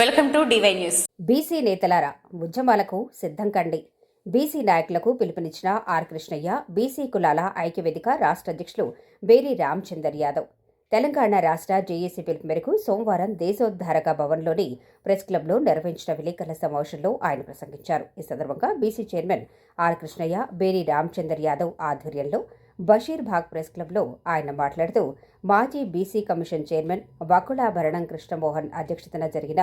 Welcome to DY news. BC నేతలారా ఉద్యమాలకు సిద్ధం కండి. బీసీ నాయకులకు పిలుపునిచ్చిన ఆర్ కృష్ణయ్య బీసీ కులాల ఐక్యవేదిక రాష్ట్ర అధ్యక్షులు బేరి రామచందర్ యాదవ్ తెలంగాణ రాష్ట్ర జేఏసీ పిలుపు మేరకు సోమవారం దేశోద్ధారక భవన్లోని ప్రెస్ క్లబ్లో నిర్వహించిన విలేకరుల సమావేశంలో ఆయన ప్రసంగించారు. ఈ సందర్భంగా బీసీ చైర్మన్ ఆర్ కృష్ణయ్య బేరి రామచందర్ యాదవ్ ఆధ్వర్యంలో బషీర్బాగ్ ప్రెస్ క్లబ్లో ఆయన మాట్లాడుతూ మాజీ బీసీ కమిషన్ చైర్మన్ వకుళాభరణం కృష్ణమోహన్ అధ్యక్షతన జరిగిన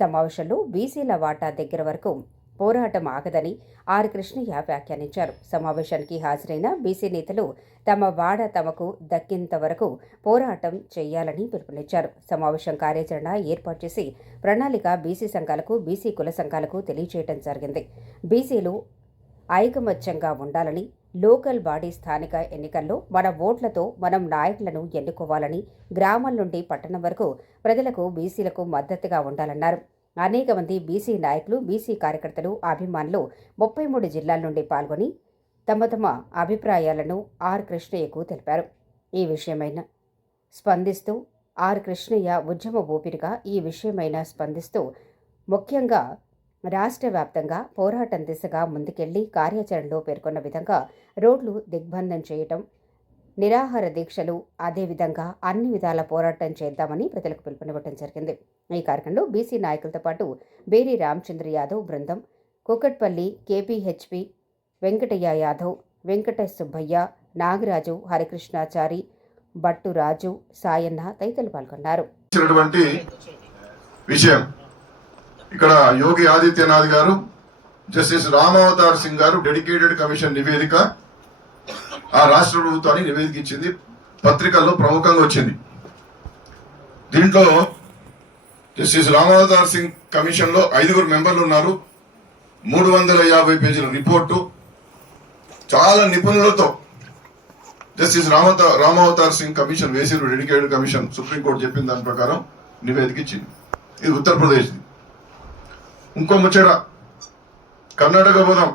సమావేశంలో బీసీల వాటా దగ్గర వరకు పోరాటం ఆగదని ఆర్ కృష్ణయ్య వ్యాఖ్యానించారు. సమావేశానికి హాజరైన బీసీ నేతలు తమ వాడ తమకు దక్కేంత వరకు పోరాటం చేయాలని పిలుపునిచ్చారు. సమావేశం కార్యాచరణ ఏర్పాటు చేసి ప్రణాళిక బీసీ సంఘాలకు బీసీ కుల సంఘాలకు తెలియజేయడం జరిగింది. బీసీలు ఐకమత్యంగా ఉండాలని, లోకల్ బాడీ స్థానిక ఎన్నికల్లో మన ఓట్లతో మనం నాయకులను ఎన్నుకోవాలని, గ్రామాల నుండి పట్టణం వరకు ప్రజలకు బీసీలకు మద్దతుగా ఉండాలన్నారు. అనేక మంది బీసీ నాయకులు, బీసీ కార్యకర్తలు, అభిమానులు 33 జిల్లాల నుండి పాల్గొని తమ తమ అభిప్రాయాలను ఆర్ కృష్ణయ్యకు తెలిపారు. ఈ విషయమైన స్పందిస్తూ ఆర్ కృష్ణయ్య ఉద్యమ ఊపిరిగా ఈ విషయమైన స్పందిస్తూ ముఖ్యంగా రాష్ట్ర వ్యాప్తంగా పోరాటం దిశగా ముందుకెళ్లి కార్యాచరణలో పేర్కొన్న విధంగా రోడ్లు దిగ్బంధం చేయటం, నిరాహార దీక్షలు, అదేవిధంగా అన్ని విధాల పోరాటం చేద్దామని ప్రజలకు పిలుపునివ్వడం జరిగింది. ఈ కార్యక్రమంలో బీసీ నాయకులతో పాటు బేరి రామచంద్ర యాదవ్ బృందం, కుకట్పల్లి కేపీహెచ్పి వెంకటయ్య యాదవ్, వెంకట సుబ్బయ్య, నాగరాజు, హరికృష్ణాచారి, బట్టు రాజు, సాయన్న తదితరులు పాల్గొన్నారు. ఇక్కడ యోగి ఆదిత్యనాథ్ గారు, జస్టిస్ రామావతార్ సింగ్ గారు డెడికేటెడ్ కమిషన్ నివేదిక ఆ రాష్ట్ర ప్రభుత్వానికి నివేదిక ఇచ్చింది. పత్రికల్లో ప్రముఖంగా వచ్చింది. దీంట్లో జస్టిస్ రామావతార్ సింగ్ కమిషన్ లో 5 మెంబర్లు ఉన్నారు. 350 పేజీల రిపోర్టు, చాలా నిపుణులతో జస్టిస్ రామావతార్ సింగ్ కమిషన్ వేసిరు. డెడికేటెడ్ కమిషన్ సుప్రీంకోర్టు చెప్పిన దాని ప్రకారం నివేదిక ఇచ్చింది. ఇది ఉత్తరప్రదేశ్. ఇంకో ముచ్చట కర్ణాటక పోదాం.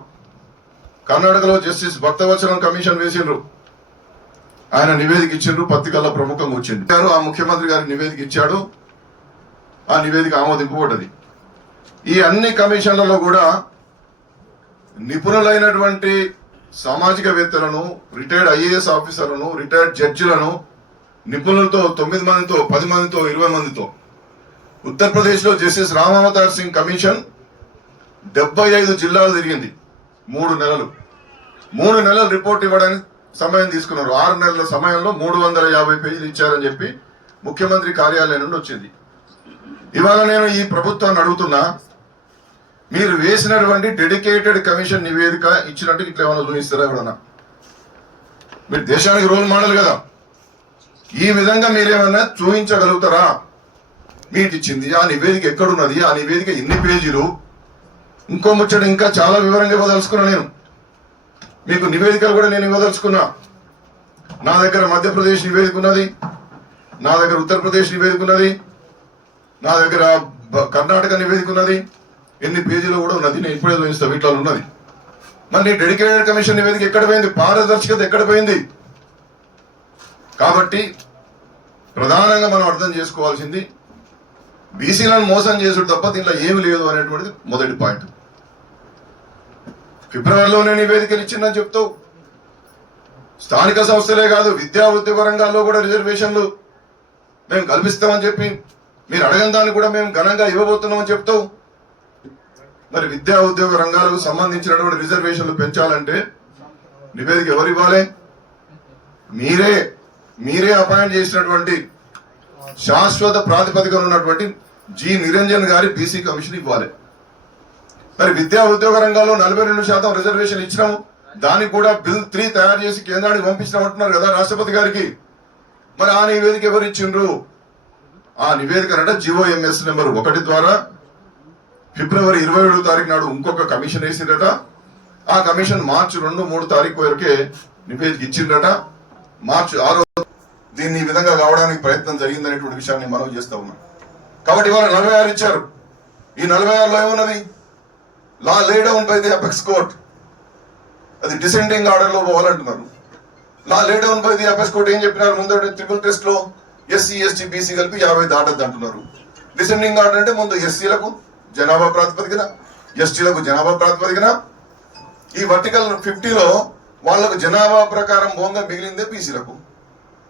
కర్ణాటకలో జస్టిస్ భక్తవచనం కమిషన్ వేసిండ్రు. ఆయన నివేదిక ఇచ్చిండ్రు, పత్రికల్లో ప్రముఖంగా వచ్చింది. ఆ ముఖ్యమంత్రి గారి నివేదిక ఇచ్చాడు. ఆ నివేదిక ఆమోదింపబడ్డది. ఈ అన్ని కమిషన్లలో కూడా నిపుణులైనటువంటి సామాజికవేత్తలను, రిటైర్డ్ ఐఏఎస్ ఆఫీసర్లను, రిటైర్డ్ జడ్జిలను, నిపుణులతో 9 మందితో, 10 మందితో, 20 మందితో ఉత్తరప్రదేశ్ లో జస్టిస్ రామావతార్ సింగ్ కమిషన్ 75 జిల్లాలు తిరిగింది. 3 నెలలు. 3 నెలలు రిపోర్ట్ ఇవ్వడానికి సమయం తీసుకున్నారు. 6 నెలల సమయంలో 350 పేజీలు ఇచ్చారని చెప్పి ముఖ్యమంత్రి కార్యాలయం నుండి వచ్చింది. ఇవాళ నేను ఈ ప్రభుత్వాన్ని అడుగుతున్నా, మీరు వేసినటువంటి డెడికేటెడ్ కమిషన్ నివేదిక ఇచ్చినట్టు ఇట్లా ఏమైనా చూపిస్తారా? ఎవడన్నా మీరు దేశానికి రోల్ మోడల్ కదా, ఈ విధంగా మీరేమన్నా చూపించగలుగుతారా? మీకు ఇచ్చింది ఆ నివేదిక ఎక్కడున్నది? ఆ నివేదిక ఎన్ని పేజీలు? ఇంకో ముచ్చట ఇంకా చాలా వివరంగా ఇవ్వదలుచుకున్నా. నేను మీకు నివేదికలు కూడా నేను ఇవ్వదలుచుకున్నా. నా దగ్గర మధ్యప్రదేశ్ నివేదిక ఉన్నది, నా దగ్గర ఉత్తరప్రదేశ్ నివేదిక ఉన్నది, నా దగ్గర కర్ణాటక నివేదిక ఉన్నది. ఎన్ని పేజీలు కూడా ఉన్నది. నేను ఇప్పుడే చూపిస్తా. వీటిలో ఉన్నది. మరి డెడికేటెడ్ కమిషన్ నివేదిక ఎక్కడ పోయింది? పారదర్శకత ఎక్కడ పోయింది? కాబట్టి ప్రధానంగా మనం అర్థం చేసుకోవాల్సింది, బీసీలను మోసం చేసుడు తప్ప దీంట్లో ఏమి లేదు అనేటువంటిది మొదటి పాయింట్. ఫిబ్రవరిలోనే నివేదికలు ఇచ్చిందని చెప్తావు. స్థానిక సంస్థలే కాదు, విద్యా ఉద్యోగ రంగాల్లో కూడా రిజర్వేషన్లు మేము కల్పిస్తామని చెప్పి మీరు అడగని దాన్ని కూడా మేము ఘనంగా ఇవ్వబోతున్నామని చెప్తావు. మరి విద్యా ఉద్యోగ రంగాలకు సంబంధించినటువంటి రిజర్వేషన్లు పెంచాలంటే నివేదిక ఎవరు ఇవ్వాలి? మీరే అపాయింట్ చేసినటువంటి శాశ్వత ప్రాతిపదికన ఉన్నటువంటి జి నిరంజన్ గారి బీసీ కమిషన్ ఇవ్వాలి. మరి విద్యా ఉద్యోగ రంగాల్లో 42% రిజర్వేషన్ ఇచ్చినాము. దానికి కూడా బిల్ 3 తయారు చేసి కేంద్రానికి పంపించినామంటున్నారు కదా రాష్ట్రపతి గారికి. మరి ఆ నివేదిక ఎవరు ఇచ్చిండ్రు? ఆ నివేదిక GOMS నెంబర్ 1 ద్వారా ఫిబ్రవరి 27వ తారీఖు నాడు ఇంకొక కమిషన్ వేసిందట. ఆ కమిషన్ మార్చి 2, 3 తారీఖు వరకే నివేదిక ఇచ్చిందట. మార్చి 6 దీన్ని ఈ విధంగా కావడానికి ప్రయత్నం జరిగిందనేటువంటి విషయాన్ని మనం చేస్తా ఉన్నాం. కాబట్టి ఇవాళ 46 ఇచ్చారు. ఈ 46లో ఏమున్నది? Law lay down by the apex court. అది డిసెండింగ్ ఆర్డర్ లో పోవాలంటున్నారు. Law lay down by the apex court ఏం చెప్పినారు? ముందు ట్రిపుల్ టెస్ట్ లో SC ST BC కలిపి 50 దాటద్దు అంటున్నారు. డిసెండింగ్ ఆర్డర్ అంటే ముందు ఎస్సీలకు జనాభా ప్రాతిపదికన, ఎస్టీలకు జనాభా ప్రాతిపదికన, ఈ వర్టికల్ 50లో వాళ్ళకు జనాభా ప్రకారం భోంగా మిగిలిందే బీసీలకు.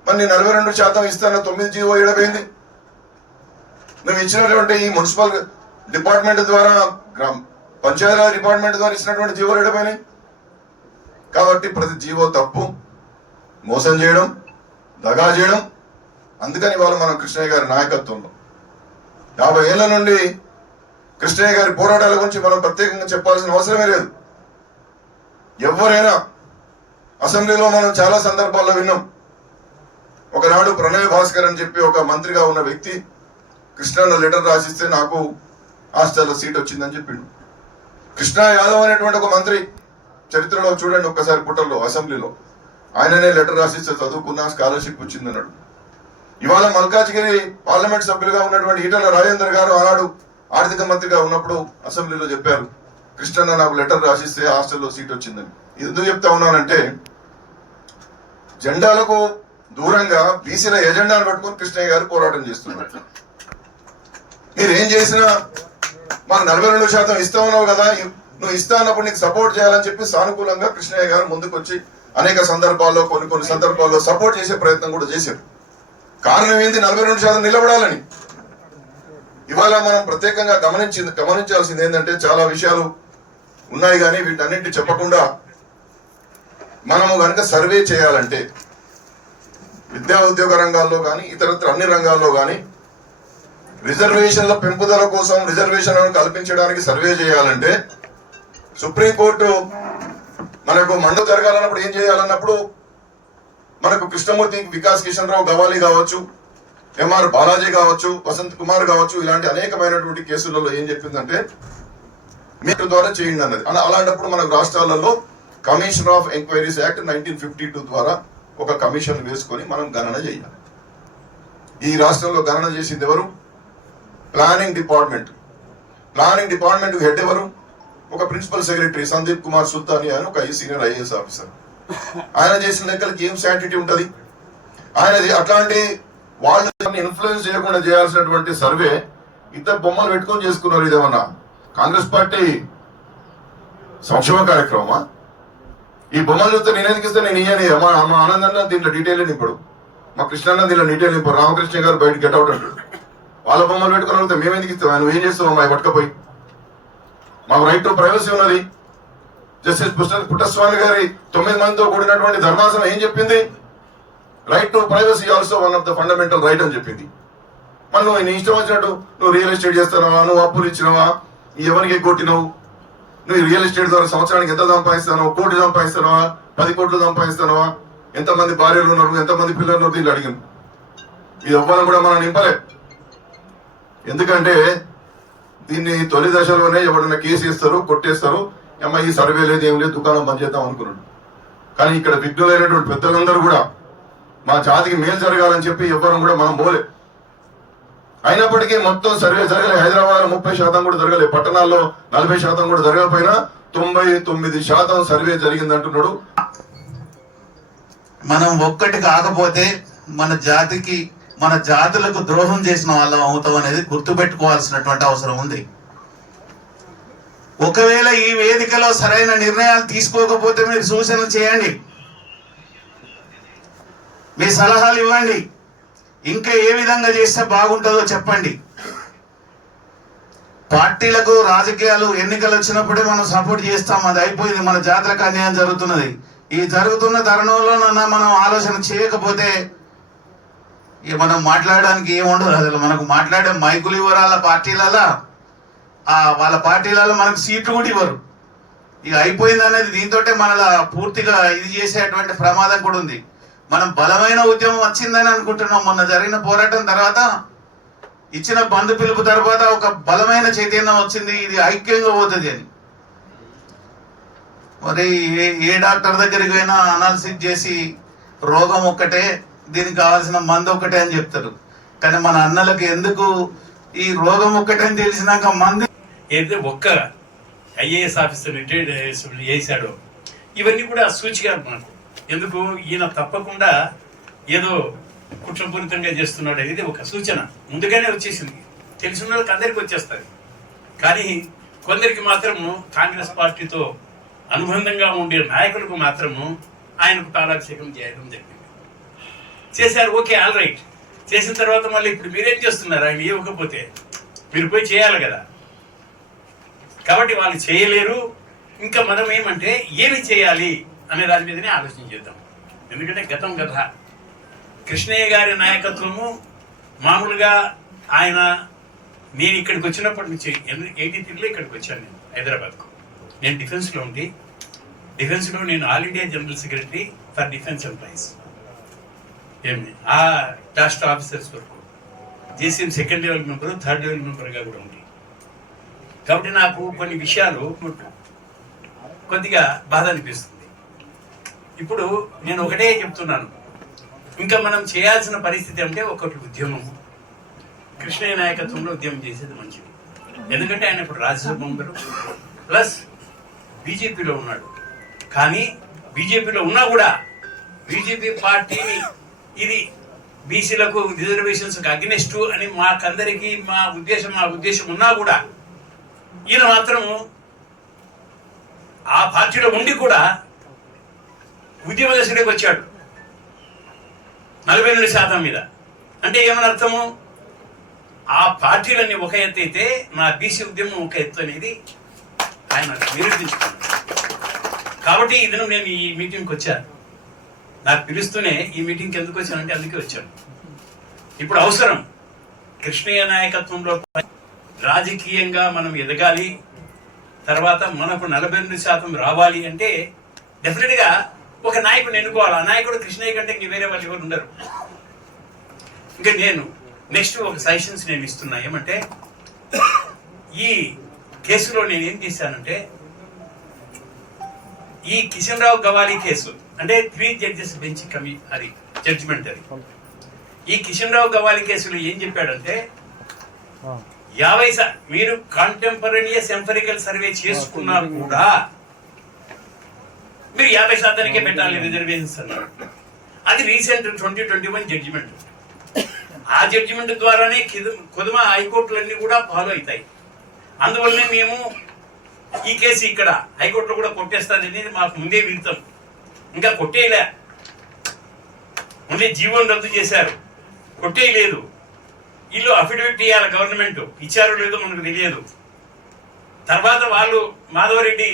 మరి నీ 42% ఇస్తాను 9 జీవో ఏడపోయింది. నువ్వు ఇచ్చినటువంటి ఈ మున్సిపల్ డిపార్ట్మెంట్ ద్వారా, పంచాయతీరాజ్ డిపార్ట్మెంట్ ద్వారా ఇచ్చినటువంటి జీవోలు ఏడపోయినాయి. కాబట్టి ప్రతి జీవో తప్పు, మోసం చేయడం, దగా చేయడం. అందుకని ఇవాళ మనం కృష్ణయ్య గారి నాయకత్వంలో 50 ఏళ్ల నుండి కృష్ణయ్య గారి పోరాటాల గురించి మనం ప్రత్యేకంగా చెప్పాల్సిన అవసరమే లేదు. ఎవరైనా అసెంబ్లీలో మనం చాలా సందర్భాల్లో విన్నాం. ఒకనాడు ప్రణయ్ భాస్కర్ అని చెప్పి ఒక మంత్రిగా ఉన్న వ్యక్తి కృష్ణన్న లెటర్ రాసిస్తే నాకు హాస్టల్లో సీట్ వచ్చిందని చెప్పిండు. కృష్ణా యాదవ్ అనేటువంటి ఒక మంత్రి చరిత్రలో చూడండి ఒక్కసారి పుట్టల్లో అసెంబ్లీలో ఆయననే లెటర్ రాసిస్తే చదువుకున్నా స్కాలర్షిప్ వచ్చిందన్నాడు. ఇవాళ మల్కాజ్గిరి పార్లమెంట్ సభ్యులుగా ఉన్నటువంటి ఈటల రాజేందర్ గారు ఆనాడు ఆర్థిక మంత్రిగా ఉన్నప్పుడు అసెంబ్లీలో చెప్పారు, కృష్ణన్న నాకు లెటర్ రాసిస్తే హాస్టల్లో సీట్ వచ్చిందని. ఎందుకు చెప్తా ఉన్నానంటే, జెండాలకు దూరంగా బీసీల ఎజెండాను పట్టుకుని కృష్ణయ్య గారు పోరాటం చేస్తున్నారు. మీరు ఏం చేసినా మాకు 42% ఇస్తా ఉన్నావు కదా, నువ్వు ఇస్తా అన్నప్పుడు నీకు సపోర్ట్ చేయాలని చెప్పి సానుకూలంగా కృష్ణయ్య గారు ముందుకు వచ్చి అనేక సందర్భాల్లో కొన్ని సందర్భాల్లో సపోర్ట్ చేసే ప్రయత్నం కూడా చేశారు. కారణం ఏంది? 42% నిలబడాలని. ఇవాళ మనం ప్రత్యేకంగా గమనించాల్సింది ఏంటంటే, చాలా విషయాలు ఉన్నాయి కానీ వీటన్నింటి చెప్పకుండా మనము కనుక సర్వే చేయాలంటే విద్యా ఉద్యోగ రంగాల్లో కానీ ఇతరత్ర అన్ని రంగాల్లో కానీ రిజర్వేషన్ల పెంపుదల కోసం, రిజర్వేషన్లను కల్పించడానికి సర్వే చేయాలంటే సుప్రీంకోర్టు మనకు మండు జరగాలన్నప్పుడు ఏం చేయాలన్నప్పుడు మనకు కృష్ణమూర్తి, వికాస్ కిషన్ రావు గవాలి కావచ్చు, ఎంఆర్ బాలాజీ కావచ్చు, వసంత్ కుమార్ కావచ్చు, ఇలాంటి అనేకమైనటువంటి కేసులలో ఏం చెప్పిందంటే మీకు ద్వారా చేయండి అన్నది. అలాంటప్పుడు మనకు రాష్ట్రాలలో కమిషన్ ఆఫ్ ఎంక్వైరీస్ యాక్ట్ 1952 ద్వారా ఒక కమిషన్ వేసుకొని మనం గణన చేయాలి. ఈ రాష్ట్రంలో గణన చేసింది ఎవరు? Planning department. Planning department head ఎవరు? ఒక ప్రిన్సిపల్ సెక్రటరీ సందీప్ కుమార్ సుల్తాని అని ఒక సీనియర్ ఐఏఎస్ ఆఫీసర్. ఆయన చేసిన లెక్కలకి ఏం శాంటిటీ ఉంటుంది? ఆయన అట్లాంటి వాళ్ళని ఇన్ఫ్లుయెన్స్ చేయకుండా చేయాల్సినటువంటి సర్వే ఇద్దరు బొమ్మలు పెట్టుకొని చేసుకున్నారు. ఇదేమన్నా కాంగ్రెస్ పార్టీ సంక్షేమ కార్యక్రమమా? ఈ బొమ్మలు చూస్తే నేను ఎందుకు ఇస్తే నేను ఇయ్యని. మా ఆనందన్న దీంట్లో డీటెయిల్ నింపడు, మా కృష్ణన్న దీంట్లో డీటెయిల్ నింపడు, రామకృష్ణ గారు బయట గెట్ అవుట్ అంటాడు. వాళ్ళ బొమ్మలు పెట్టుకుని వెళ్తే మేము ఎందుకు ఇస్తాం? నువ్వు ఏం చేస్తావు అమ్మాయి పట్టుకపోయి? మాకు రైట్ టు ప్రైవసీ ఉన్నది. జస్టిస్ పుట్టస్వామి గారి 9 మందితో కూడినటువంటి ధర్మాసనం ఏం చెప్పింది? Right to privacy also one of the fundamental right అని చెప్పింది. మరి నువ్వు నీ ఇష్టం వచ్చినట్టు నువ్వు రియల్ ఎస్టేట్ చేస్తున్నావా, నువ్వు అప్పులు ఇచ్చినావా, ఎవరికి కొట్టినావు, నువ్వు రియల్ ఎస్టేట్ ద్వారా సంవత్సరానికి ఎంత సంపాదిస్తానో, 1 కోటి సంపాదిస్తానవా, 10 కోట్లు సంపాదిస్తానవా, ఎంతమంది భార్యలు ఉన్నారు, ఎంతమంది పిల్లలు ఉన్నారు, దీన్ని అడిగాను. ఇది ఎవ్వరం కూడా మనం నింపలే. ఎందుకంటే దీన్ని తొలి దశలోనే ఎవరైనా కేసు ఇస్తారు, కొట్టేస్తారు, అమ్మ ఈ సర్వే లేదు ఏం లేదు దుకాణం బంద్ చేద్దాం అనుకున్నాడు. కానీ ఇక్కడ విఘ్నులైనటువంటి పెద్దలందరూ కూడా మా జాతికి మేలు జరగాలని చెప్పి ఎవ్వరం కూడా మనం పోలే. అయినప్పటికీ మొత్తం సర్వే జరగలే. హైదరాబాద్ 30% కూడా జరగలే, పట్టణాల్లో 40% కూడా జరగకపోయినా 99% సర్వే జరిగింది అంటున్నాడు. మనం ఒక్కటి కాకపోతే మన జాతికి, మన జాతులకు ద్రోహం చేసిన వాళ్ళం అవుతాం అనేది గుర్తుపెట్టుకోవాల్సినటువంటి అవసరం ఉంది. ఒకవేళ ఈ వేదికలో సరైన నిర్ణయాలు తీసుకోకపోతే మీరు సూచనలు చేయండి, మీ సలహాలు ఇవ్వండి, ఇంకా ఏ విధంగా చేస్తే బాగుంటుందో చెప్పండి. పార్టీలకు రాజకీయాలు ఎన్నికలు వచ్చినప్పుడే మనం సపోర్ట్ చేస్తాం, అది అయిపోయింది, మన జాతరకు అన్యాయం జరుగుతున్నది. ఈ జరుగుతున్న తరుణంలోనన్నా మనం ఆలోచన చేయకపోతే మనం మాట్లాడడానికి ఏముండదు. అసలు మనకు మాట్లాడే మైకులు ఇవ్వరు వాళ్ళ పార్టీలలో, వాళ్ళ పార్టీలలో మనకు సీట్లు కూడా ఇవ్వరు. ఇక అయిపోయింది అనేది దీంతో మనలా పూర్తిగా ఇది చేసేటువంటి ప్రమాదం కూడా ఉంది. మనం బలమైన ఉద్యమం వచ్చిందని అనుకుంటున్నాం. మొన్న జరిగిన పోరాటం తర్వాత, ఇచ్చిన బంధు పిలుపు తర్వాత ఒక బలమైన చైతన్యం వచ్చింది, ఇది ఐక్యంగా పోతుంది అని. మరి ఏ డాక్టర్ దగ్గరికి పోయినా అనాలిసిస్ చేసి రోగం ఒక్కటే, దీనికి కావాల్సిన మందు ఒక్కటే అని చెప్తారు. కానీ మన అన్నలకు ఎందుకు ఈ రోగం ఒక్కటే అని తెలిసినాక మందు ఏదైతే ఒక్క ఐఏఎస్ ఆఫీసర్ రిటైర్డ్ చేశాడో ఇవన్నీ కూడా సూచిక మనకు. ఎందుకు ఈయన తప్పకుండా ఏదో కుట్రపూరితంగా చేస్తున్నాడు అనేది ఒక సూచన ముందుగానే వచ్చేసింది. తెలిసిన వాళ్ళకి అందరికీ వచ్చేస్తుంది. కానీ కొందరికి మాత్రము కాంగ్రెస్ పార్టీతో అనుబంధంగా ఉండే నాయకులకు మాత్రము ఆయనకు పాలాభిషేకం చేయడం జరిగింది. చేశారు, ఓకే, ఆల్ రైట్. చేసిన తర్వాత మళ్ళీ ఇప్పుడు మీరేం చేస్తున్నారు? ఆయన ఇవ్వకపోతే మీరు పోయి చేయాలి కదా. కాబట్టి వాళ్ళు చేయలేరు. ఇంకా మనం ఏమంటే ఏమి చేయాలి అనే దాని మీదనే ఆలోచన చేద్దాం. ఎందుకంటే గతం కథ. కృష్ణయ్య గారి నాయకత్వము మామూలుగా ఆయన, నేను ఇక్కడికి వచ్చినప్పటి నుంచి 83లో ఇక్కడికి వచ్చాను. నేను హైదరాబాద్కు. నేను డిఫెన్స్లో నేను all India general secretary for defence employees, ఆ రాష్ట్ర ఆఫీసర్స్ వరకు. JCM second level member, third level మెంబర్గా కూడా ఉంది. కాబట్టి నాకు కొన్ని విషయాలు కొద్దిగా బాధ అనిపిస్తుంది. ఇప్పుడు నేను ఒకటే చెప్తున్నాను, ఇంకా మనం చేయాల్సిన పరిస్థితి అంటే ఒకటి ఉద్యమం. కృష్ణయ్య నాయకత్వంలో ఉద్యమం చేసేది మంచిది. ఎందుకంటే ఆయన ఇప్పుడు రాజ్యసభ మెంబరు ప్లస్ బీజేపీలో ఉన్నాడు. కానీ బీజేపీలో ఉన్నా కూడా బీజేపీ పార్టీని ఇది బీసీలకు రిజర్వేషన్స్ అగ్నెస్ట్ అని మాకందరికీ మా ఉద్దేశం ఉన్నా కూడా ఈయన మాత్రం ఆ పార్టీలో ఉండి కూడా ఉద్యమ దశలోకి వచ్చాడు 42% మీద. అంటే ఏమని అర్థము? ఆ పార్టీలన్నీ ఒక ఎత్తు అయితే నా బీసీ ఉద్యమం ఒక ఎత్తు అనేది ఆయన నిరూపించుకున్నాడు. కాబట్టి ఇది నేను ఈ మీటింగ్కి వచ్చాను. నాకు పిలుస్తూనే ఈ మీటింగ్కి ఎందుకు వచ్చానంటే అందుకే వచ్చాను. ఇప్పుడు అవసరం కృష్ణయ్య నాయకత్వంలో రాజకీయంగా మనం ఎదగాలి, తర్వాత మనకు 42% రావాలి అంటే డెఫినెట్గా ఒక నాయకుడు ఎన్నుకోవాలి. ఆ నాయకుడు కృష్ణయ్య కంటే ఇంక వేరే వాళ్ళు ఎవరు ఉండరు. ఇంకా నేను నెక్స్ట్ ఒక సజెషన్స్ నేను ఇస్తున్నా. ఏమంటే ఈ కేసులో నేను ఏం చేశానంటే, ఈ కిషన్ రావు గవాలి కేసు అంటే 3 జడ్జెస్ బెంచ్ అది జడ్జిమెంట్. అది ఈ కిషన్ రావు గవాలి కేసులో ఏం చెప్పాడంటే 50 మీరు కాంటెంపరేనియస్ ఎంపరికల్ సర్వే చేసుకున్నా కూడా మీరు 50%కే పెట్టాలి రిజర్వేషన్స్ అన్నారు. అది రీసెంట్ 2021 జడ్జిమెంట్. ఆ జడ్జిమెంట్ ద్వారానే కొద్దిమ హైకోర్టులన్నీ కూడా ఫాలో అవుతాయి. అందువల్లనే మేము ఈ కేసు ఇక్కడ హైకోర్టులో కూడా కొట్టేస్తుంది అనేది మాకు ముందే విరుతాం. ఇంకా కొట్టేయలే, ముందే జీవోని రద్దు చేశారు, కొట్టేయలేదు. వీళ్ళు అఫిడవిట్ ఇవ్వాలి, గవర్నమెంట్ ఇచ్చారో లేదో మనకు తెలియదు. తర్వాత వాళ్ళు మాధవరెడ్డి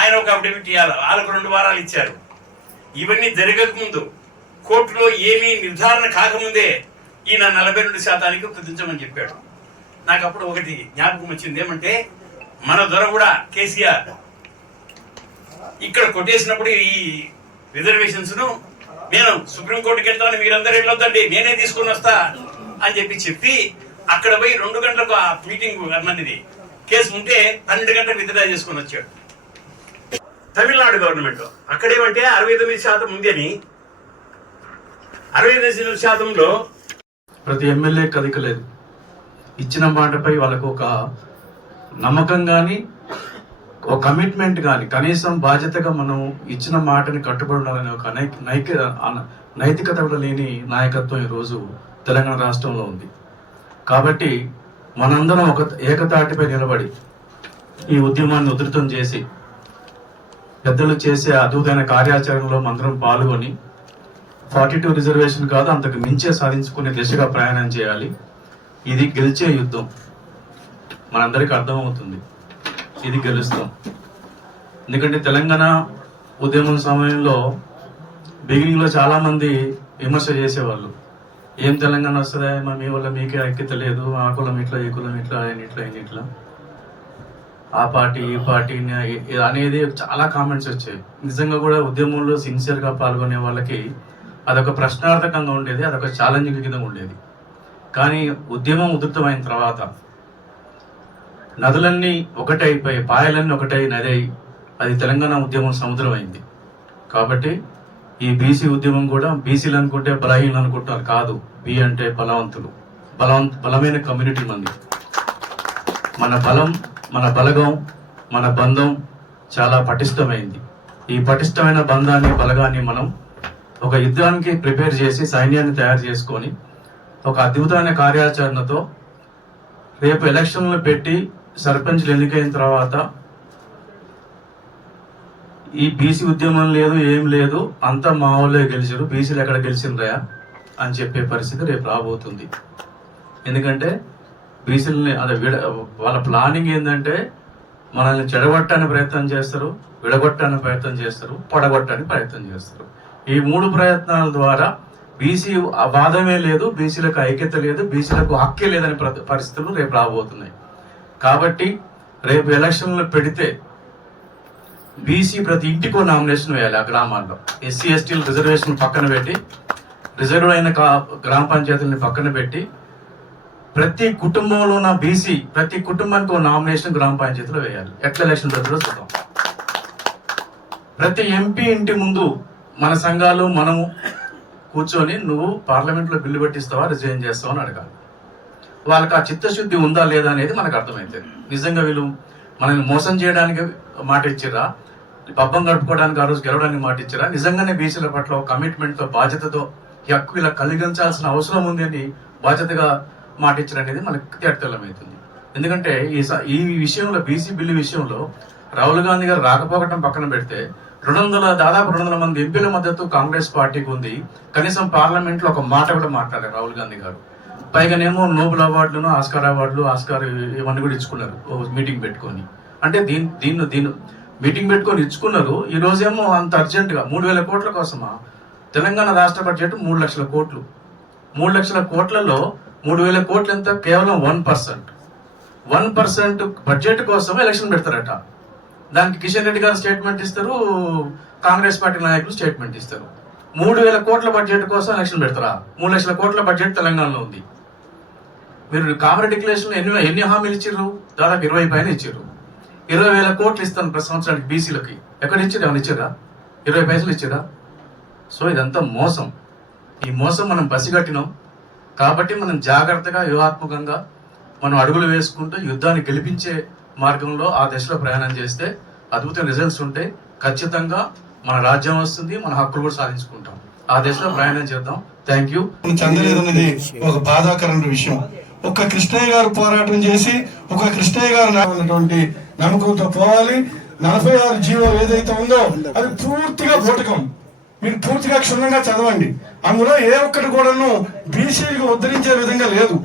ఆయన ఒక అఫిడవిట్ ఇవ్వాలి, వాళ్ళకు 2 వారాలు ఇచ్చారు. ఇవన్నీ జరగక ముందు కోర్టులో ఏమీ నిర్ధారణ కాకముందే ఈయన 42%కి కుదించమని చెప్పాడు. నాకు అప్పుడు ఒకటి జ్ఞాపకం వచ్చింది. ఏమంటే మన దొర కూడా కేసీఆర్ ఇక్కడ కొట్టేసినప్పుడు ఈ రిజర్వేషన్స్ ను నేను సుప్రీంకోర్టుకి వెళ్తామని మీరందరూ వెళ్ళొద్దండి, నేనే తీసుకుని వస్తా అని చెప్పి అక్కడ పోయి 2 గంటలకు ఆ మీటింగ్ అన్నది కేసు ఉంటే 12 గంటలకు విత్డ్రా చేసుకుని వచ్చాడు. తమిళనాడు గవర్నమెంట్ అక్కడేమంటే 69% ఉంది అని 65%లో ప్రతి ఎమ్మెల్యే కదికలేదు. ఇచ్చిన మాటపై వాళ్ళకు ఒక నమ్మకం కానీ ఒక కమిట్మెంట్ కానీ కనీసం బాధ్యతగా మనం ఇచ్చిన మాటని కట్టుబడి ఉండాలనే ఒక నైతికత కూడా లేని నాయకత్వం ఈరోజు తెలంగాణ రాష్ట్రంలో ఉంది. కాబట్టి మనందరం ఒక ఏకతాటిపై నిలబడి ఈ ఉద్యమాన్ని ఉధృతం చేసి పెద్దలు చేసే అద్భుతమైన కార్యాచరణలో మందరం పాల్గొని 42 రిజర్వేషన్ కాదు అంతకు మించే సాధించుకునే దిశగా ప్రయాణం చేయాలి. ఇది గెలిచే యుద్ధం, మనందరికీ అర్థమవుతుంది. ఇది గెలుస్తాం. ఎందుకంటే తెలంగాణ ఉద్యమం సమయంలో బిగినింగ్లో చాలామంది విమర్శ చేసేవాళ్ళు. ఏం తెలంగాణ వస్తుందా, మీ వల్ల మీకే ఐక్యత లేదు, ఆ కులం ఇట్లా, ఈ కులం ఇట్లా, ఆయన ఇట్లా, ఆయన ఇట్లా, ఆ పార్టీ ఈ పార్టీ అనేది చాలా కామెంట్స్ వచ్చాయి. నిజంగా కూడా ఉద్యమంలో సిన్సియర్గా పాల్గొనే వాళ్ళకి అదొక ప్రశ్నార్థకంగా ఉండేది, అదొక ఛాలెంజింగ్ కింద ఉండేది. కానీ ఉద్యమం ఉధృతమైన తర్వాత నదులన్నీ ఒకటైపోయి, పాయలన్నీ ఒకటై నదై అది తెలంగాణ ఉద్యమం సముద్రం అయింది. కాబట్టి ఈ బీసీ ఉద్యమం కూడా బీసీలు అనుకుంటే బలహీనలు అనుకుంటారు కాదు. బి అంటే బలవంతులు, బలమైన కమ్యూనిటీ మంది. మన బలం, మన బలగం, మన బంధం చాలా పటిష్టమైంది. ఈ పటిష్టమైన బంధాన్ని, బలగాన్ని మనం ఒక యుద్ధానికి ప్రిపేర్ చేసి సైన్యాన్ని తయారు చేసుకొని ఒక అద్భుతమైన కార్యాచరణతో రేపు ఎలక్షన్లు పెట్టి సర్పంచ్లు ఎన్నికైన తర్వాత ఈ బీసీ ఉద్యమం లేదు, ఏం లేదు, అంతా మా వాళ్ళే గెలిచారు, బీసీలు ఎక్కడ గెలిచిండ్రా అని చెప్పే పరిస్థితి రేపు రాబోతుంది. ఎందుకంటే బీసీలని అదే వాళ్ళ ప్లానింగ్ ఏంటంటే మనల్ని చెడగొట్టడానికి ప్రయత్నం చేస్తారు, విడగొట్టడానికి ప్రయత్నం చేస్తారు, పొడగొట్టడానికి ప్రయత్నం చేస్తారు. ఈ 3 ప్రయత్నాల ద్వారా బీసీ వాదమే లేదు, బీసీలకు ఐక్యత లేదు, బీసీలకు హక్కే లేదనే పరిస్థితులు రేపు రాబోతున్నాయి. కాబట్టి రేపు ఎలక్షన్లు పెడితే బీసీ ప్రతి ఇంటికో నామినేషన్ వేయాలి. ఆ గ్రామాల్లో ఎస్సీ ఎస్టీలు రిజర్వేషన్ పక్కన పెట్టి, రిజర్వ్ అయిన గ్రామ పంచాయతీలని పక్కన పెట్టి, ప్రతి కుటుంబంలో ఉన్న బీసీ ప్రతి కుటుంబానికి ఒక నామినేషన్ గ్రామ పంచాయతీలో వేయాలి. ఎట్లా ఎలక్షన్ పెడతారో చూద్దాం. ప్రతి ఎంపీ ఇంటి ముందు మన సంఘాలు మనము కూర్చొని నువ్వు పార్లమెంట్లో బిల్లు పెట్టిస్తావా, రిజైన్ చేస్తావా అని అడగాలి. వాళ్ళకి ఆ చిత్తశుద్ధి ఉందా లేదా అనేది మనకు అర్థమవుతుంది. నిజంగా వీళ్ళు మనల్ని మోసం చేయడానికి మాట ఇచ్చిరా, పబ్బం గడుపుకోవడానికి ఆ రోజు గెలవడానికి మాట ఇచ్చిరా, నిజంగానే బీసీల పట్ల కమిట్మెంట్తో బాధ్యతతో ఈ హక్కు ఇలా కలిగించాల్సిన అవసరం ఉంది అని బాధ్యతగా మాట ఇచ్చారనేది మనకు తేటతెల్లమవుతుంది. ఎందుకంటే ఈ విషయంలో బీసీ బిల్లు విషయంలో రాహుల్ గాంధీ గారు రాకపోవటం పక్కన పెడితే దాదాపు 200 మంది ఎంపీల మద్దతు కాంగ్రెస్ పార్టీకి ఉంది. కనీసం పార్లమెంట్లో ఒక మాట కూడా మాట్లాడారు రాహుల్ గాంధీ గారు. పైగానేమో నోబెల్ అవార్డులను, ఆస్కార్ ఇవన్నీ కూడా ఇచ్చుకున్నారు మీటింగ్ పెట్టుకొని. అంటే దీన్ని మీటింగ్ పెట్టుకొని ఇచ్చుకున్నారు. ఈ రోజేమో అంత అర్జెంటుగా 3,000 కోట్ల కోసమా? తెలంగాణ రాష్ట్ర బడ్జెట్ 3 లక్షల కోట్లు. 3 లక్షల కోట్లలో 3,000 కోట్లు ఎంత? కేవలం 1%. 1% బడ్జెట్ కోసం ఎలక్షన్ పెడతారట. దానికి కిషన్ రెడ్డి గారు స్టేట్మెంట్ ఇస్తారు, కాంగ్రెస్ పార్టీ నాయకులు స్టేట్మెంట్ ఇస్తారు. 3,000 కోట్ల బడ్జెట్ కోసం ఎలక్షన్ పెడతారా? 3 లక్షల కోట్ల బడ్జెట్ తెలంగాణలో ఉంది. మీరు కామన్ డిక్లరేషన్ ఎన్ని హామీలు ఇచ్చారు? దాదాపు 20 పైన ఇచ్చారు. 20,000 కోట్లు ఇస్తాను ప్రతి సంవత్సరానికి బీసీలకి. ఎక్కడ ఇచ్చారు? ఏమైనా ఇచ్చారా? 20 పైసలు ఇచ్చారా? సో ఇదంతా మోసం. ఈ మోసం మనం పసిగట్టినాం. కాబట్టి మనం జాగ్రత్తగా, వ్యూహాత్మకంగా మనం అడుగులు వేసుకుంటూ యుద్ధాన్ని గెలిపించే మార్గంలో ఆ దశలో ప్రయాణం చేస్తే అద్భుతమైన రిజల్ట్స్ ఉంటాయి. ఖచ్చితంగా మన రాజ్యం వస్తుంది, మన హక్కులు కూడా సాధించుకుంటాం. ఆ దశలో ప్రయాణం చేద్దాం. Thank you. చెందలేదన్నది ఒక బాధాకరమైన విషయం. ఒక కృష్ణయ్య గారు పోరాటం చేసి, ఒక కృష్ణయ్య గారు ఉన్నటువంటి నమ్మకంతో పోవాలి. 46 జీవో ఏదైతే ఉందో అది పూర్తిగా బోటకం. మీరు పూర్తిగా క్షుణ్ణంగా చదవండి. అందులో ఏ ఒక్కటి కూడాను బీసీలకు ఉద్ధరించే విధంగా లేదు.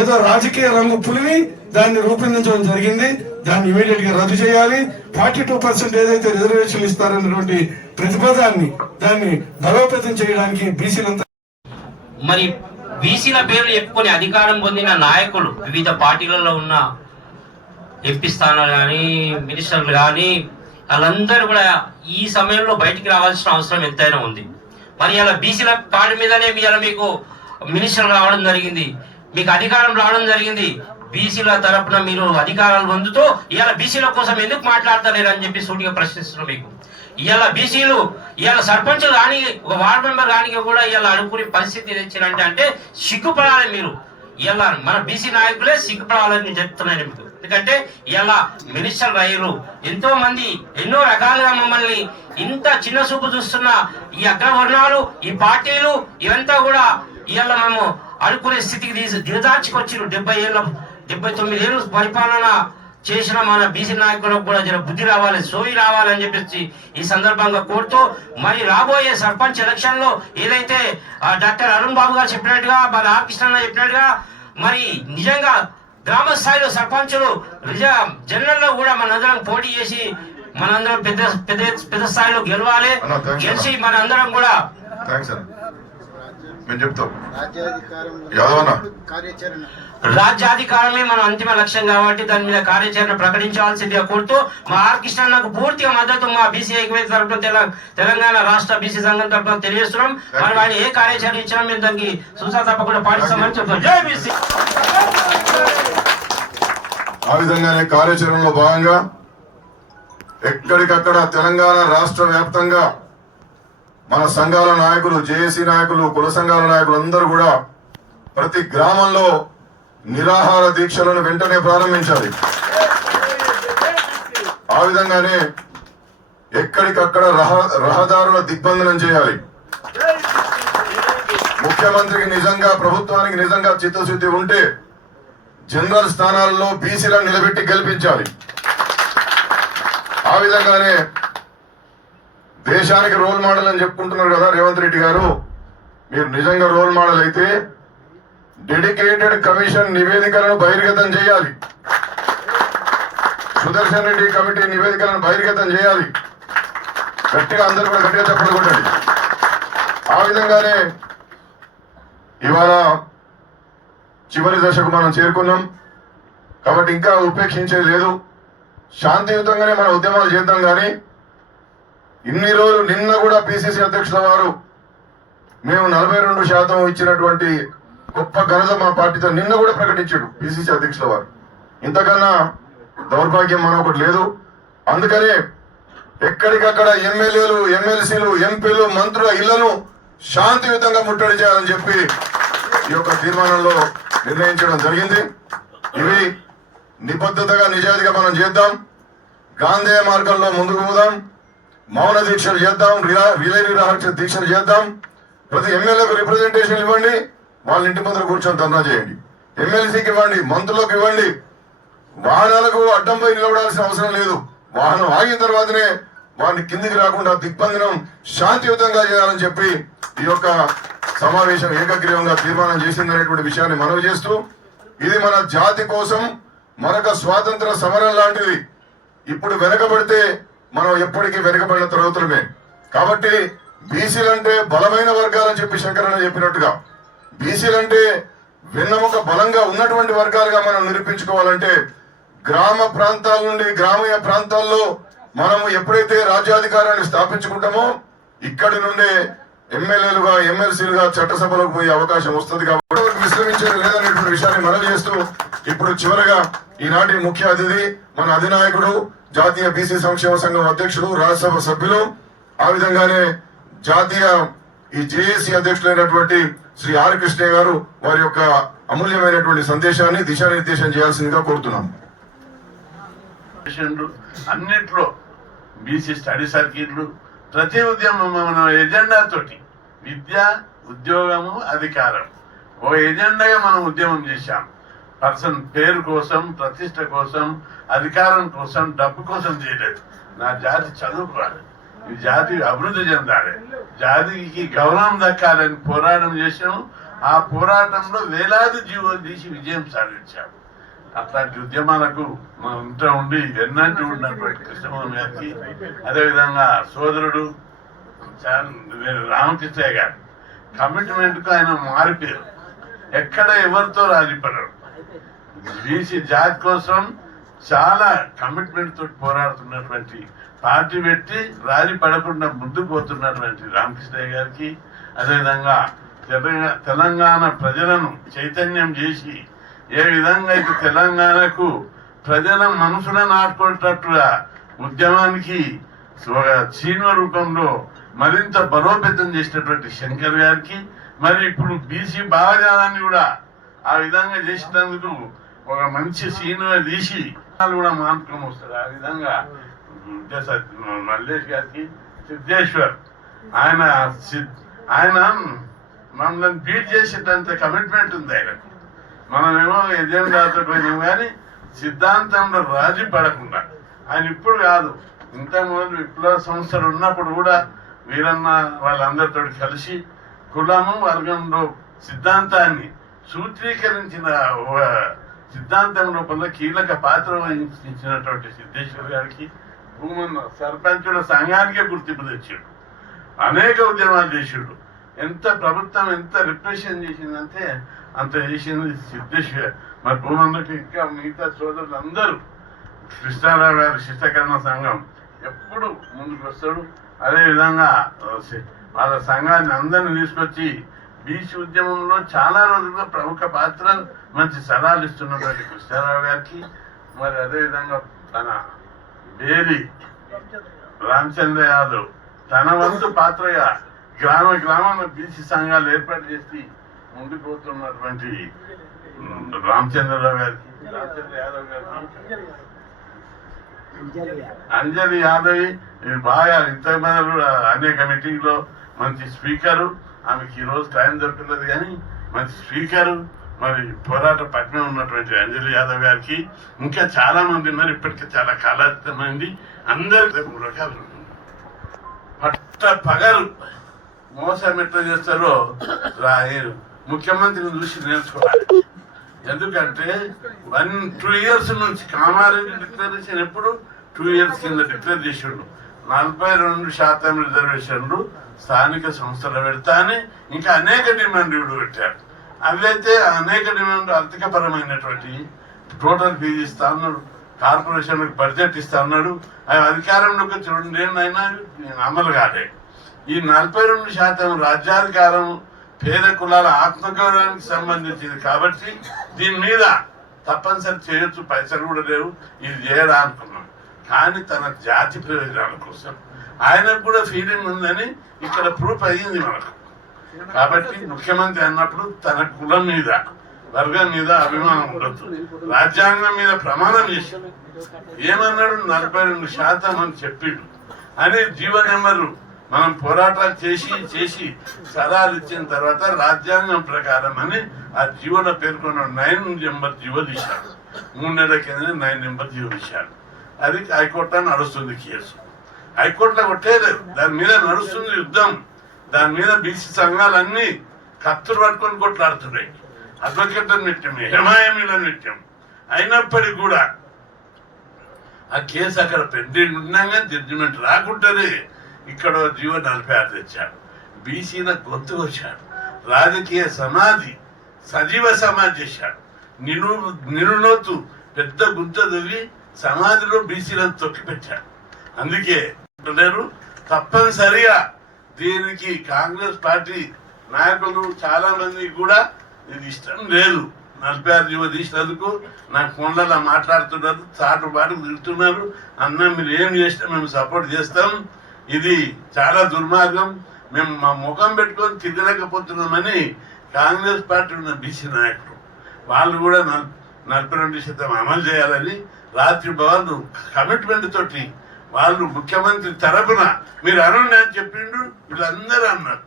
ఏదో రాజకీయ రంగు పులిని దాన్ని రూపొందించడం జరిగింది. దాన్ని ఇమీడియట్ గా రద్దు చేయాలి. 42% ఏదైతే రిజర్వేషన్ ఇస్తారన్నటువంటి ప్రతిపాదనాన్ని దాన్ని బలోపేతం చేయడానికి బీసీలంతా మరి బీసీల పేర్లు చెప్పుకొని అధికారం పొందిన నాయకులు వివిధ పార్టీలలో ఉన్న ఎంపీ స్థానాలు కానీ, మినిస్టర్లు కానీ, వాళ్ళందరూ కూడా ఈ సమయంలో బయటికి రావాల్సిన అవసరం ఎంతైనా ఉంది. మరి ఇలా బీసీల పార్టీ మీదనే మీకు మినిస్టర్లు రావడం జరిగింది, మీకు అధికారం రావడం జరిగింది. బీసీల తరపున మీరు అధికారాలు పొందుతూ ఇవాళ బీసీల కోసం ఎందుకు మాట్లాడతలేరు అని చెప్పి సూటిగా ప్రశ్నిస్తున్నాం. మీకు ఇవాళ బీసీలు ఇవాళ సర్పంచులు కానీ, ఒక వార్డు మెంబర్ కానీ కూడా ఇవాళ అడుగుకునే పరిస్థితి తెచ్చినంటే అంటే సిగ్గుపడాలి. మీరు ఇవాళ మన బీసీ నాయకులే సిగ్గుపడాలని నేను చెప్తున్నాను మీకు. ఎందుకంటే ఇవాళ మినిస్టర్ అయ్యారు, ఎంతో మంది ఎన్నో రకాలుగా మమ్మల్ని ఇంత చిన్న చూపు చూస్తున్న ఈ అగ్రవర్ణాలు, ఈ పార్టీలు ఇవంతా కూడా ఇవాళ మేము అడుక్కునే స్థితికి దిగజార్చుకొచ్చారు. 79 ఏళ్ళు పరిపాలన చేసిన మన బీసీ నాయకులకు కూడా జర బుద్ధి రావాలి, సోయి రావాలని చెప్పేసి ఈ సందర్భంగా కోరుతూ, మరి రాబోయే సర్పంచ్ ఎలక్షన్ లో ఏదైతే డాక్టర్ అరుణ్ బాబు గారు చెప్పినట్టుగా, మరి ఆర్ కృష్ణ చెప్పినట్టుగా, మరి నిజంగా గ్రామ స్థాయిలో సర్పంచులు జనరల్ లో కూడా మనందరం పోటీ చేసి మనందరం పెద్ద స్థాయిలో గెలవాలి. గెలిచి మనందరం కూడా రాజ్యాధికారమే మన అంతిమ లక్ష్యం కాబట్టి దాని మీద కార్యాచరణ ప్రకటించాల్సిందిగా కోరుతూ, మా ఆర్ కృష్ణకు పూర్తిగా మద్దతు మా బీసీ ఐక్యవేద తరఫున తెలంగాణ రాష్ట్ర బీసీ సంఘం తరఫున తెలియజేస్తున్నాం. మరి ఆయన ఏ కార్యాచరణ ఇచ్చినా మేము దానికి సూచన తప్పకుండా పాటిస్తామని చెప్తాం. జై బీసీ. ఆ విధంగానే కార్యాచరణలో భాగంగా ఎక్కడికక్కడ తెలంగాణ రాష్ట్ర వ్యాప్తంగా మన సంఘాల నాయకులు, జేఏసీ నాయకులు, కుల సంఘాల నాయకులు అందరూ కూడా ప్రతి గ్రామంలో నిరాహార దీక్షలను వెంటనే ప్రారంభించాలి. ఆ విధంగానే ఎక్కడికక్కడ రహదారుల దిగ్బంధనం చేయాలి. ముఖ్యమంత్రికి నిజంగా, ప్రభుత్వానికి నిజంగా చిత్తశుద్ధి ఉంటే జనరల్ స్థానాలలో బీసీలను నిలబెట్టి గెలిపించాలి. ఆ విధంగానే దేశానికి రోల్ మోడల్ అని చెప్పుకుంటున్నారు కదా రేవంత్ రెడ్డి గారు. మీరు నిజంగా రోల్ మోడల్ అయితే డెడికేటెడ్ కమిషన్ నివేదికలను బహిర్గతం చేయాలి. సుదర్శన్ రెడ్డి కమిటీ నివేదికలను బహిర్గతం చేయాలి. గట్టిగా అందరూ కూడా గట్టిగా చెప్పడం కొట్టండి. ఆ విధంగానే ఇవాళ చివరి దశకు మనం చేరుకున్నాం కాబట్టి ఇంకా ఉపేక్షించేది లేదు. శాంతియుతంగానే మన ఉద్యమాలు చేద్దాం. కానీ ఇన్ని రోజులు నిన్న కూడా పిసిసి అధ్యక్షుల వారు మేము 42% ఇచ్చినటువంటి గొప్ప ఘనత మా పార్టీతో నిన్న కూడా ప్రకటించాడు పిసిసి అధ్యక్షుల వారు. ఇంతకన్నా దౌర్భాగ్యం మనం ఒకటి లేదు. అందుకనే ఎక్కడికక్కడ ఎమ్మెల్యేలు, ఎమ్మెల్సీలు, ఎంపీలు, మంత్రుల ఇళ్లను శాంతియుతంగా ముట్టడి చేయాలని చెప్పి ఈ యొక్క తీర్మానంలో నిర్ణయించడం జరిగింది. ఇవి నిబద్ధతగా నిజాయితీగా మనం చేద్దాం. గాంధేయ మార్గంలో ముందుకు పోదాం. మౌన దీక్షలు చేద్దాం. రిలే నిరాహార దీక్షలు చేద్దాం. ప్రతి ఎమ్మెల్యేకు రిప్రజెంటేషన్ ఇవ్వండి. వాళ్ళ ఇంటి ముందర కూర్చొని ధర్నా చేయండి. ఎమ్మెల్సీకి ఇవ్వండి, మంత్రులకు ఇవ్వండి. వాహనాలకు అడ్డం పోయి నిలబడాల్సిన అవసరం లేదు. వాహనం ఆగిన తర్వాతనే వారిని కిందికి రాకుండా దిగ్బంధనం శాంతియుతంగా చేయాలని చెప్పి ఈ యొక్క సమావేశం ఏకగ్రీవంగా తీర్మానం చేసిందనేటువంటి విషయాన్ని మనవి చేస్తూ, ఇది మన జాతి కోసం మరొక స్వాతంత్ర సమరం లాంటిది. ఇప్పుడు వెనకబడితే మనం ఎప్పటికీ వెనకబడిన తరగతులమే. కాబట్టి బీసీలంటే బలమైన వర్గాలని చెప్పి శంకరన్న చెప్పినట్టుగా బీసీలంటే వెన్నెముక బలంగా ఉన్నటువంటి వర్గాలుగా మనం నిరూపించుకోవాలంటే గ్రామ ప్రాంతాల నుండి గ్రామీణ ప్రాంతాల్లో మనము ఎప్పుడైతే రాజ్యాధికారాన్ని స్థాపించుకుంటామో ఇక్కడి నుండే ఎమ్మెల్యేలుగా, ఎమ్మెల్సీలుగా చట్టసభలకు పోయే అవకాశం వస్తుంది. కాబట్టి విశ్రమించేది లేదనేటువంటి విషయాన్ని మనవి చేస్తూ, ఇప్పుడు చివరగా ఈనాటి ముఖ్య అతిథి మన అధినాయకుడు, జాతీయ బీసీ సంక్షేమ సంఘం అధ్యక్షుడు, రాజ్యసభ సభ్యులు, ఆ విధంగానే జాతీయ ఈ జేఏసీ అధ్యక్షులైనటువంటి శ్రీ ఆర్ కృష్ణయ్య గారు వారి యొక్క అమూల్యమైనటువంటి సందేశాన్ని దిశానిర్దేశం చేయాల్సిందిగా కోరుతున్నాం. అన్నిట్లో బీసీ స్టడీ సర్కిట్లు, ప్రతి ఉద్యమం మన ఎజెండా తోటి విద్య, ఉద్యోగము, అధికారం ఓ ఎజెండాగా మనం ఉద్యమం చేశాం. పర్సన్ పేరు కోసం, ప్రతిష్ట కోసం, అధికారం కోసం, డబ్బు కోసం చేయలేదు. నా జాతి చదువుకోవాలి, ఈ జాతి అభివృద్ధి చెందాలి, జాతికి గౌరవం దక్కాలని పోరాటం చేశాము. ఆ పోరాటంలో వేలాది జీవులు తీసి విజయం సాధించాము. అట్లాంటి ఉద్యమాలకు మనం ఇంట్లో ఉండి ఎన్నంటి ఉన్నటువంటి కృష్ణమోహన్ గారికి, అదేవిధంగా సోదరుడు రామకృష్ణయ్య గారు కమిట్మెంట్కు ఆయన మారిపోయారు. ఎక్కడ ఎవరితో రాజీపడరు. బీసీ జాతి కోసం చాలా కమిట్మెంట్ తోటి పోరాడుతున్నటువంటి, పార్టీ పెట్టి రాజీ పడకుండా ముందుకు పోతున్నటువంటి రామకృష్ణయ్య గారికి, అదేవిధంగా తెలంగాణ ప్రజలను చైతన్యం చేసి ఏ విధంగా అయితే తెలంగాణకు ప్రజల మనసులను నాటుకునేటట్టుగా ఉద్యమానికి చీన్వ రూపంలో మరింత బలోపేతం చేసినటువంటి శంకర్ గారికి, మరి ఇప్పుడు బీసీ భావజాలాన్ని కూడా ఆ విధంగా చేసినందుకు ఒక మంచి సీన్గా తీసి కూడా మార్పుకొని వస్తారు. ఆ విధంగా మల్లేష్ గారికి, సిద్ధేశ్వర్ ఆయన మమ్మల్ని బీట్ చేసేటంత కమిట్మెంట్ ఉంది ఆయనకు. మనమేమో ఎజెండాతో పోయినాం కానీ సిద్ధాంతంలో రాజీ పడకుండా ఆయన ఇప్పుడు కాదు, ఇంతకుముందు విప్లవ సంస్థలు ఉన్నప్పుడు కూడా వీరన్న వాళ్ళందరితో కలిసి కులము వర్గంలో సిద్ధాంతాన్ని సూత్రీకరించిన సిద్ధాంతం రూపంలో కీలక పాత్ర వహించినటువంటి సిద్ధేశ్వర్ గారికి, భూమన్న సర్పంచుల సంఘానికే గుర్తింపు తెచ్చాడు. అనేక ఉద్యమాలు చేసాడు. ఎంత ప్రభుత్వం ఎంత రిప్రెషన్ చేసిందంటే అంత చేసింది సిద్ధేశ్వర్. మరి భూమన్నకి ఇంకా మిగతా సోదరులు అందరూ, కృష్ణారావు గారి శిష్టకరణ సంఘం ఎప్పుడు ముందుకు వస్తాడు. అదేవిధంగా వాళ్ళ సంఘాన్ని అందరిని తీసుకొచ్చి బీసీ ఉద్యమంలో చాలా రోజుల్లో ప్రముఖ పాత్ర, మంచి సలహాలు ఇస్తున్నటువంటి కృష్ణారావు గారికి, మరి అదేవిధంగా తన బేరి రామచంద్ర యాదవ్ తన వంతు పాత్రగా గ్రామంలో బీసీ సంఘాలు ఏర్పాటు చేసి ముందుకు పోతున్నటువంటి రామచంద్రరావు గారికి, రామచంద్ర యాదవ్ గారికి, అంజలి యాదవ్ బాగా ఇంతకుముందు అనేక మీటింగ్లో మంచి స్పీకరు. ఆమెకి ఈరోజు టైం దొరకలేదు కానీ మంచి స్పీకరు, మరి పోరాట పట్నం ఉన్నటువంటి అంజలి యాదవ్ గారికి, ఇంకా చాలా మంది ఉన్నారు. ఇప్పటికే చాలా కాలాతీతమైంది. అందరికీ 3 రకాలు పట్ట పగలు మోసం ఎట్లా చేస్తారో ముఖ్యమంత్రిని చూసి నేర్చుకోవాలి. ఎందుకంటే 2 years నుంచి కామారెడ్డి డిక్లరేషన్ ఎప్పుడు 2 years కింద డిక్లేర్ చేసిండు. 42% రిజర్వేషన్లు స్థానిక సంస్థలు పెడతా అని ఇంకా అనేక డిమాండ్లు పెట్టారు. అవైతే అనేక డిమాండ్లు ఆర్థికపరమైనటువంటి టోటల్ ఫీజు ఇస్తా అన్నాడు, కార్పొరేషన్లకు బడ్జెట్ ఇస్తా అన్నాడు. అవి అధికారంలోకి వచ్చి 2 ఏళ్ళు అయినా అమలు కాలే. ఈ 42% రాజ్యాధికారం పేద కులాల ఆత్మగౌరవానికి సంబంధించింది కాబట్టి దీని మీద తప్పనిసరి చేయొచ్చు, పైసలు కూడా లేవు, ఇది చేయడా అనుకున్నాం. కానీ తన జాతి ప్రయోజనాల కోసం ఆయనకు కూడా ఫీలింగ్ ఉందని ఇక్కడ ప్రూఫ్ అయ్యింది మనకు. కాబట్టి ముఖ్యమంత్రి అన్నప్పుడు తన కులం మీద, వర్గం మీద అభిమానం ఉండొచ్చు. రాజ్యాంగం మీద ప్రమాణం చేసి ఏమన్నాడు, 42% అని చెప్పిండు అని జీవో నెంబరు మనం పోరాటాలు చేసి సలహాలు ఇచ్చిన తర్వాత రాజ్యాంగం ప్రకారం అని ఆ జీవోలో పేర్కొన్న 9 నెంబర్ జీవో తీశాడు. 3 నెలల కింద 9 నెంబర్ జీవో తీశాడు. అది హైకోర్టులో నడుస్తుంది కేసు. హైకోర్టులో కొట్టేయలేదు, దాని మీద నడుస్తుంది యుద్ధం. దాని మీద బీసీ సంఘాలన్నీ కత్తులు పట్టుకొని కొట్లాడుతున్నాయి. అడ్వకేట్లను నిత్యం, హెమాయమీలను నిత్యం. అయినప్పటికీ కూడా ఆ కేసు అక్కడ పెండింగ్ ఉండగా జడ్జిమెంట్ రాకుండానే ఇక్కడ జీవో 46 తెచ్చాడు. బీసీల గొంతుకు వచ్చాడు. రాజకీయ సమాధి, సజీవ సమాధి చేశాడు. నిలునోతు పెద్ద గుంత తవ్వి సమాధిలో బీసీలను తొక్కిపెట్టాడు. అందుకే లేరు తప్పనిసరిగా దీనికి కాంగ్రెస్ పార్టీ నాయకులు చాలా మంది కూడా ఇది ఇష్టం లేదు. 46 జీవో తీసినందుకు నాకు ఫోన్లలో మాట్లాడుతున్నారు, చాటు పాటు తిరుగుతున్నారు. అన్న మీరు ఏం చేసినా మేము సపోర్ట్ చేస్తాం, ఇది చాలా దుర్మార్గం, మేము మా ముఖం పెట్టుకొని తిరగలేకపోతున్నామని కాంగ్రెస్ పార్టీ ఉన్న బీసీ నాయకులు వాళ్ళు కూడా 42% అమలు చేయాలని రాత్రి భవన్ కమిట్మెంట్ తోటి వాళ్ళు ముఖ్యమంత్రి తరపున మీరు అనండి అని చెప్పిండు. వీళ్ళందరూ అన్నారు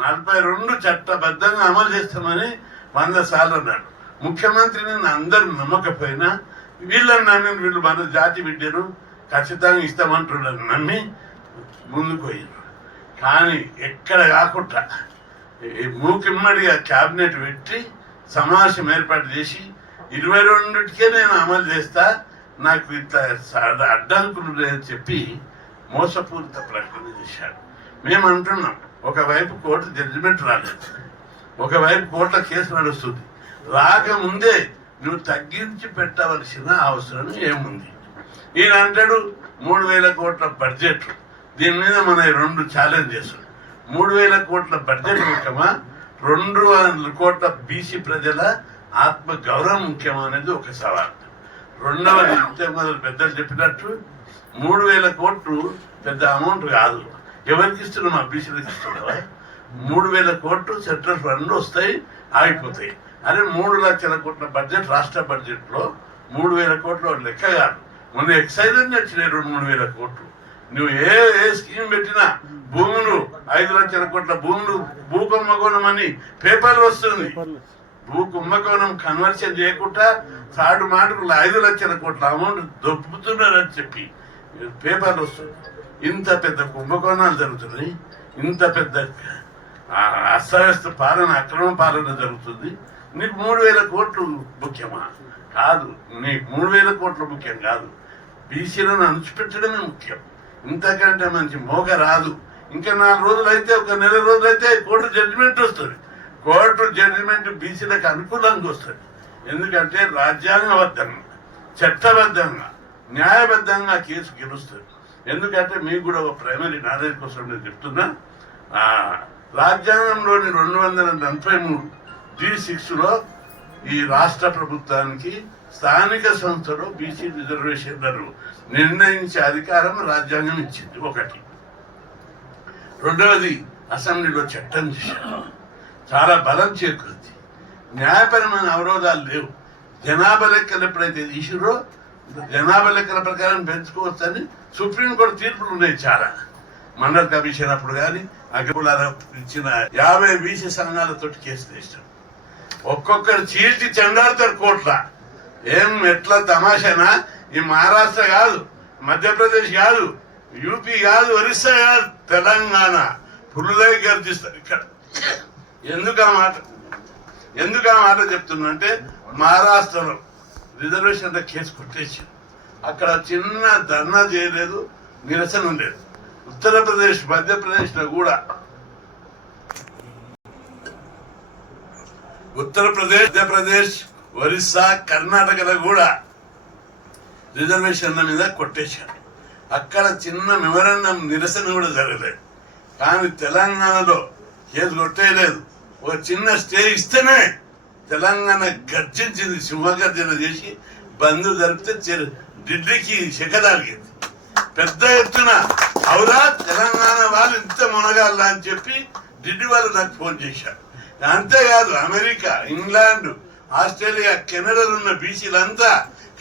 42 చట్టబద్ధంగా అమలు చేస్తామని 100 సార్లు అన్నాడు. ముఖ్యమంత్రిని అందరూ నమ్మకపోయినా వీళ్ళని నమ్మి, వీళ్ళు మన జాతి బిడ్డను ఖచ్చితంగా ఇస్తామంటున్నారు నమ్మి ముందుకు పోయారు. కానీ ఎక్కడ కాకుండా మూకిమ్మడిగా క్యాబినెట్ పెట్టి సమావేశం ఏర్పాటు చేసి 22కే నేను అమలు చేస్తా, నాకు ఇట్లా అడ్డంకులు లేదని చెప్పి మోసపూరిత ప్రకటన చేశాడు. మేము అంటున్నాం, ఒకవైపు కోర్టు జడ్జిమెంట్ రాలేదు, ఒకవైపు కోర్టుల కేసు నడుస్తుంది. రాకముందే నువ్వు తగ్గించి పెట్టవలసిన అవసరం ఏముంది? ఈయన అంటాడు 3000 కోట్ల బడ్జెట్. దీని మీద మన 2 ఛాలెంజెస్. 3000 కోట్ల బడ్జెట్ ముఖ్యమా, 200 కోట్ల బీసీ ప్రజల ఆత్మ గౌరవం ముఖ్యమా అనేది ఒక సవాల్. రెండవది, ఇంతకుముందు పెద్దలు చెప్పినట్టు 3000 కోట్లు పెద్ద అమౌంట్ కాదు. ఎవరికి ఇస్తున్నాం? ఆ బీసీలకు ఇస్తున్నావా? 3000 కోట్లు సెంట్రల్ ఫండ్ వస్తాయి, ఆగిపోతాయి. అదే 3 లక్షల కోట్ల బడ్జెట్ రాష్ట్ర బడ్జెట్ లో 3000 కోట్లు లెక్క కాదు. మొన్న ఎక్సైజ్ అని వచ్చినాయి 2-3000 కోట్లు. నువ్వు ఏ స్కీమ్ పెట్టినా భూములు 5 లక్షల కోట్ల భూములు భూ కుంభకోణం అని పేపర్ వస్తుంది. భూ కుంభకోణం కన్వర్షన్ చేయకుండా సాడు మాటకు 5 లక్షల కోట్ల అమౌంట్ దొబ్బుతున్నారని చెప్పి పేపర్లు వస్తుంది. ఇంత పెద్ద కుంభకోణాలు జరుగుతున్నాయి, ఇంత పెద్ద అస్తవ్యస్త పాలన, అక్రమ పాలన జరుగుతుంది. నీకు 3000 కోట్లు ముఖ్యమా? కాదు. నీకు 3000 కోట్లు ముఖ్యం కాదు, బీసీలను అణిచిపెట్టడమే ముఖ్యం. ఇంతకంటే మంచి మోగ రాదు. ఇంకా 4 రోజులైతే, ఒక నెల రోజులైతే కోర్టు జడ్జిమెంట్ వస్తుంది. కోర్టు జడ్జిమెంట్ బీసీలకు అనుకూలంగా వస్తుంది. ఎందుకంటే రాజ్యాంగబద్ధంగా, చట్టబద్ధంగా, న్యాయబద్ధంగా కేసు గెలుస్తుంది. ఎందుకంటే మీకు కూడా ఒక ప్రైమరీ నాలెడ్జ్ కోసం నేను చెప్తున్నా. రాజ్యాంగంలోని 243 D6లో ఈ రాష్ట్ర ప్రభుత్వానికి స్థానిక సంస్థలో బీసీ రిజర్వేషన్లను నిర్ణయించే అధికారం రాజ్యాంగం ఇచ్చింది. ఒకటి. రెండవది, అసెంబ్లీలో చట్టం చేశారు, చాలా బలం చేకూరింది. న్యాయపరమైన అవరోధాలు లేవు. జనాభా లెక్కలు ఎప్పుడైతే తీసిరో జనాభా లెక్కల ప్రకారం పెంచుకోవచ్చని సుప్రీంకోర్టు తీర్పులు ఉన్నాయి చాలా. మండల్ కమిషన్ అప్పుడు కానీ అగ్రకులాల ఇచ్చిన 50 బీసీ సంఘాలతో కేసు వేసాం. ఒక్కొక్కరు చీల్చి చెండాడతారు కోట్ల. ఏం ఎట్లా తమాషానా? ఈ మహారాష్ట్ర కాదు, మధ్యప్రదేశ్ కాదు, యూపీ కాదు, ఒరిస్సా కాదు, తెలంగాణ పులులై గర్జిస్తారు ఇక్కడ. ఎందుకు ఆ మాట చెప్తున్నా అంటే, మహారాష్ట్రలో రిజర్వేషన్ల కేసు కొట్టేసారు. అక్కడ చిన్న ధర్నా చేయలేదు, నిరసన లేదు. ఉత్తరప్రదేశ్, మధ్యప్రదేశ్లో కూడా, ఉత్తరప్రదేశ్, మధ్యప్రదేశ్, ఒరిస్సా, కర్ణాటకలో కూడా రిజర్వేషన్ల మీద కొట్టేశారు. అక్కడ చిన్న మెమరాండం నిరసన కూడా జరగలేదు. కానీ తెలంగాణలో కేసు కొట్టేయలేదు. ఒక చిన్న స్టే ఇస్తేనే తెలంగాణ గర్జించింది, సింహగర్జన చేసి బంద్ జరిపితే ఢిల్లీకి శకదాలిగింది. పెద్ద ఎత్తున అవురా తెలంగాణ వాళ్ళు ఇంత మునగాల అని చెప్పి ఢిల్లీ వాళ్ళు నాకు ఫోన్ చేశారు. అంతేకాదు అమెరికా, ఇంగ్లాండ్, ఆస్ట్రేలియా, కెనడాలో ఉన్న బీసీలంతా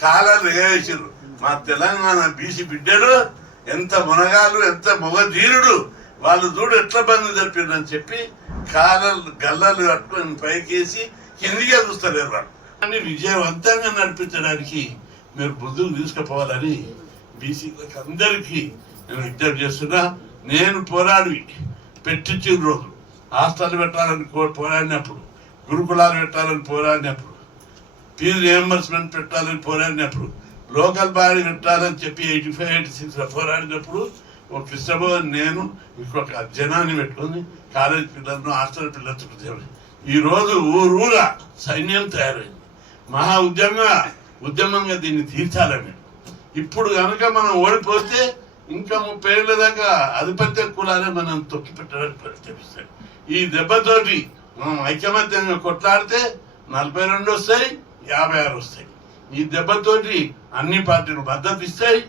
కాలాలు వేసారు. మా తెలంగాణ బీసీ బిడ్డలు ఎంత మునగాలు, ఎంత మొగధీరుడు, వాళ్ళు చూడు ఎట్లా బంద్ జరిపిందని చెప్పి కాలాలు గల్లలు కట్టుకొని పైకేసి కిందిగా చూస్తలేరు వాళ్ళు. కానీ విజయవంతంగా నడిపించడానికి మీరు ముందుకు తీసుకుపోవాలని బీసీలకు అందరికీ నేను విజ్ఞప్తి చేస్తున్నా. నేను పోరాడి పెట్టించిన రోజు హాస్టల్ పెట్టాలని పోరాడినప్పుడు, గురుకులాలు పెట్టాలని పోరాడినప్పుడు, ఫీజు రియంబర్స్మెంట్ పెట్టాలని పోరాడినప్పుడు, లోకల్ బాడీ పెట్టాలని చెప్పి 85-86 పోరాడినప్పుడు ఒక కృష్ణబాబు నేను ఇంకొక జనాన్ని పెట్టుకుని కాలేజ్ పిల్లలను, హాస్టల్ పిల్లలతో ఈరోజు ఊరూరా సైన్యం తయారైంది. మహా ఉద్యమంగా దీన్ని తీర్చాలని. ఇప్పుడు కనుక మనం ఓడిపోతే ఇంకా 30 ఏళ్ళ దాకా ఆధిపత్య కులాలే మనం తొక్కి పెట్టడానికి ప్రయత్నిస్తాయి. ఈ దెబ్బతోటి మనం ఐకమత్యంగా కొట్లాడితే 42 వస్తాయి, 56 వస్తాయి. ఈ దెబ్బతోటి అన్ని పార్టీలు మద్దతు ఇస్తాయి,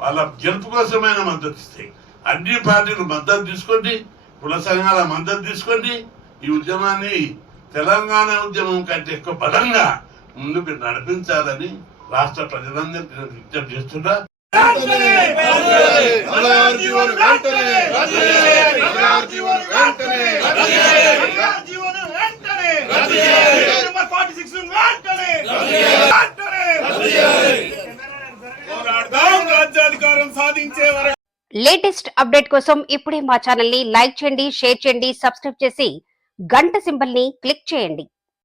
వాళ్ళ గెలుపు కోసమైన మద్దతు ఇస్తాయి. అన్ని పార్టీలు మద్దతు తీసుకోండి, కుల సంఘాల మద్దతు తీసుకోండి. ఈ ఉద్యమాన్ని తెలంగాణ ఉద్యమం కంటే ఎక్కువ బలంగా ముందుకు నడిపించాలని రాష్ట్ర ప్రజలందరికీ నేను విజ్ఞప్తి చేస్తున్నా. లేటెస్ట్ అప్డేట్ కోసం ఇప్పుడే మా ఛానల్ ని లైక్ చేయండి, షేర్ చేయండి, సబ్స్క్రైబ్ చేసి గంట సింబల్ ని క్లిక్ చేయండి.